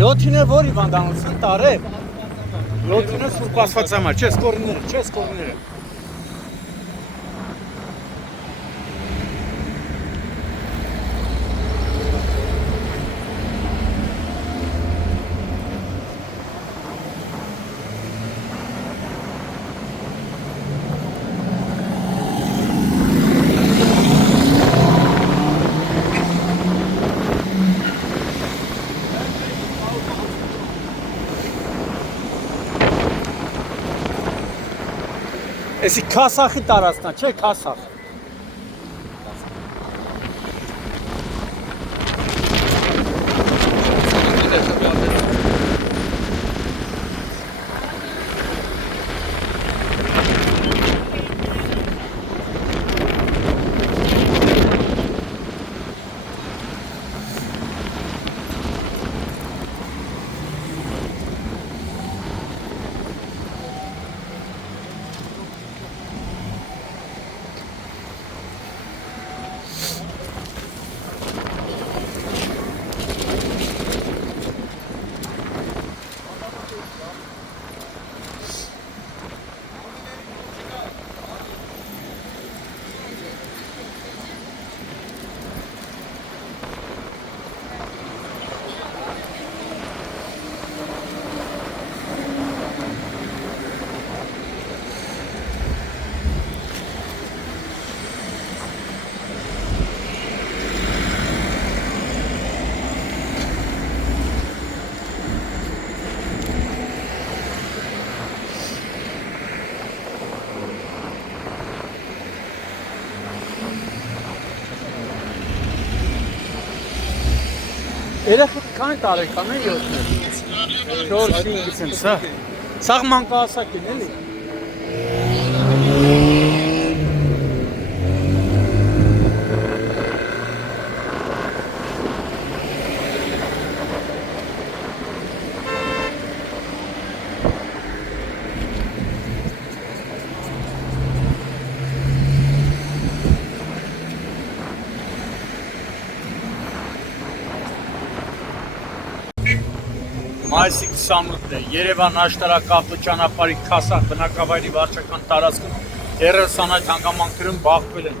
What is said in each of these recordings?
7-ը որի վանդանություն տարե։ 7-ը Սուրբ Աստված համար, չես կորները։ Էսի Քասախի տարածքն է, չէ՞ Քասախ։ Երեխեք քանի տարեկան է 7-ը։ 4-5-ից եմ սա։ Սաղ մանկահասակ են էլի։ Մայիսի 28-ն է, Երևան աշտարակապը ճանապարհի Քասախ բնակավայրի վարչական տարածքում դերասանայ հանգամանքներում բախվել են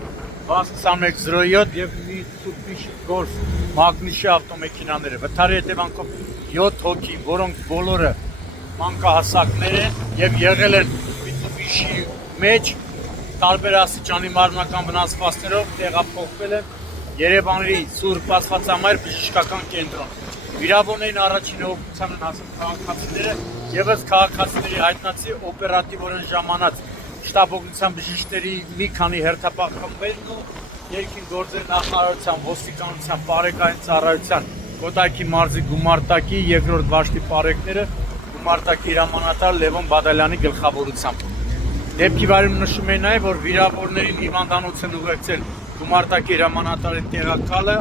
2107 և Mitsubishi Golf մագնիշի ավտոմեքենաները։ Վթարի հետևանքով 7 հոգի, որոնք բոլորը մանկահասակներ են և եղել են Mitsubishi մեջ տարբեր աստիճանի մարմնական վնասվածքներով տեղափոխվել են Երևանի Սուրբ Աստվածամայր բժշկական կենտրոն։ Վիրավորներին առաջին օգնության են հասել քաղաքացիները, ևս քաղաքացիների հայտնածի օպերատիվորեն ժամանած շտաբօգնության բժիշկների մի քանի հերթապահքամվերն ու ներքին գործերի նախարարության, ոստիկանության, պարեկային ծառայության, Կոտայքի մարզի գումարտակի երկրորդ վաշտի պարեկները գումարտակի հրամանատար Լևոն Բադալյանի գլխավորությամբ։ Դեպքի վայրում նշում են նաև, որ վիրավորներին հիվանդանոց են ուղեկցել գումարտակի հրամանատարի տեղակալը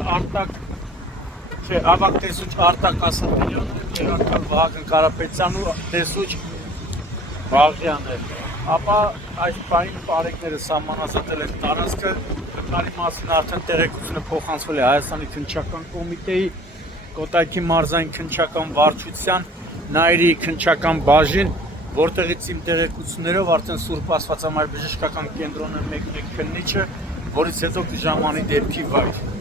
ավագ տեսուչ Արտակ Ասատրյանը, գերակալ Վահագն Կարապետյան ու տեսուչ Վաղյանը։ Ապա այս պահին պարեկները սահմանազատել են տարածքը, վթարի մասին արդեն տեղեկությունը փոխանցվել է Հայաստանի քննչական կոմիտեի, Կոտայքի մարզային քննչական վարչության, Նայիրի քննչական բաժին, որտեղից իմ տեղեկություններով արդեն Սուրբ Աստվածամայր բժշկական կենտրոնը մեկ քննիչը, որից հետո կժամանի դեպքի վայր։